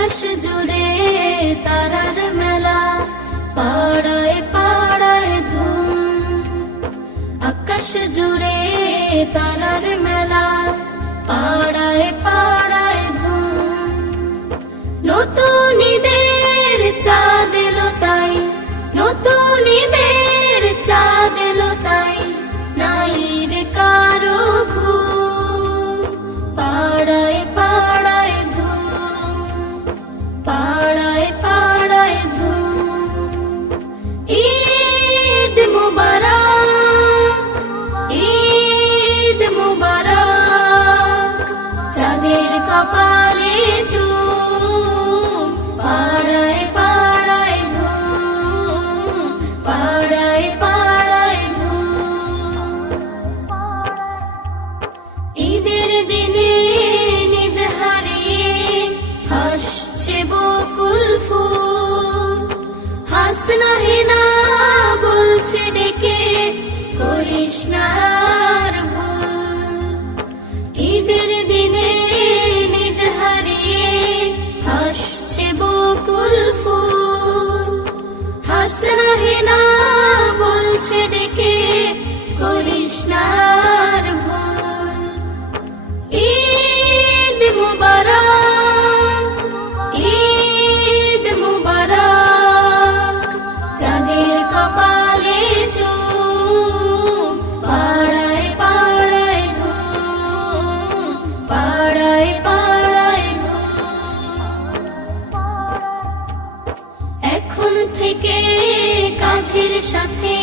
আকাশ জুড়ে তারার মেলা, পাড়ায় পাড়ায় ধুম। আকাশ জুড়ে তারার মেলা, পাড়ায় পাড়ায় ধুম। নতুন ঈদের চাঁদ এলো তাই, নতুন ঈদের চাঁদ এলো তাই, নাই রে কারো ঘুম। পাড়ায় পাড়ায় ধুম, পাড়ায় পাড়ায় ধুম। ঈদ মুবারক, ঈদ মুবারক, চাঁদের কপালে চুম। পাড়ায় পাড়ায় ধুম, পাড়ায় পাড়ায় ধুম। ঈদের দিনে নিদ হারিয়ে হাসছে বকুল ফুল। হাসনা হেনা বলছে ডেকে, করিস না আর ভুল। ঈদের দিনে নিদ হারিয়ে হাসছে বকুল ফুল। হাসনা হেনা বলছে ডেকে, করিস না আর ভুল। ঈদ মুবারক, ঈদ মুবারক, চাঁদের কপালে চুম। পাড়ায় পাড়ায় ধুম, পাড়ায় পাড়ায় ধুম। এখন থেকে কাঁধের সাথে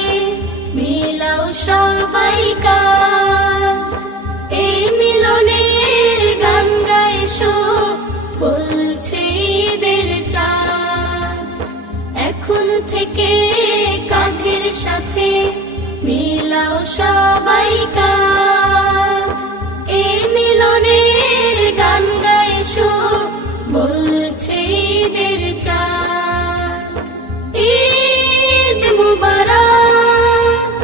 মিলাও সবাই কাঁধ। এই মিলনের গান গাইছো, বলছে ঈদের চাঁদ। এখন থেকে কাঁধের সাথে মিলাও সবাই কাঁধ। এই মিলনের গান গাইছো, বলছে ঈদের চাঁদ। ঈদ মুবারক,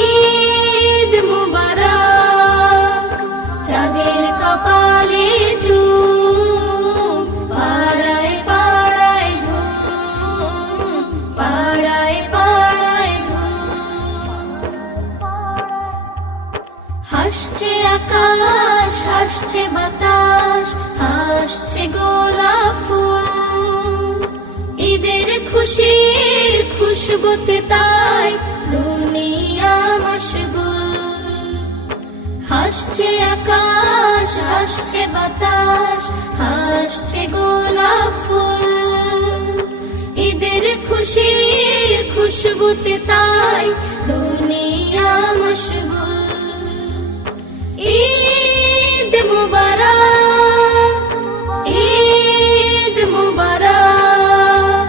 ঈদ মুবারক, চাঁদের কপালে চুম। পাড়ায় পাড়ায় ধুম, পাড়ায় পাড়ায় ধুম। হাসছে আকাশ, হাসছে বাতাস, হাসছে গোলাপ ফুল। ঈদের খুশির খুশবুতে তাই দুনিয়া মশগুল। হাসছে আকাশ, হাসছে বাতাস, হাসছে গোলাপ ফুল। ঈদের খুশির খুশবুতে তাই দুনিয়া মশগুল। ঈদ মুবারক, ঈদ মুবারক,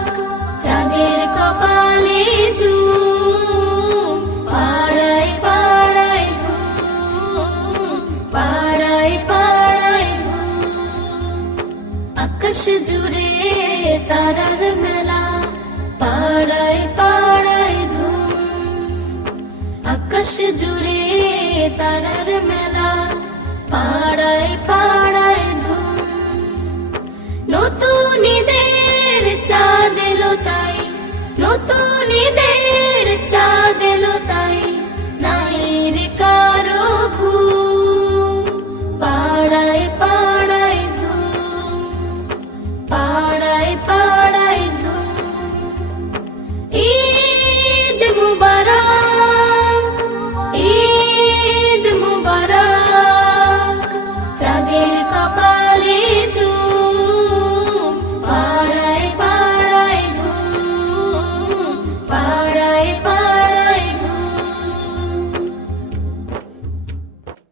চাঁদের কপালে চুম। পাড়ায় পাড়ায় ধুম, পাড়ায় পাড়ায় ধুম। আকাশ জুড়ে তারার মেলা, পাড়ায় পাড়ায় ধুম। আকাশ জুড়ে তারার মেলা, পাড়ায় পাড়ায়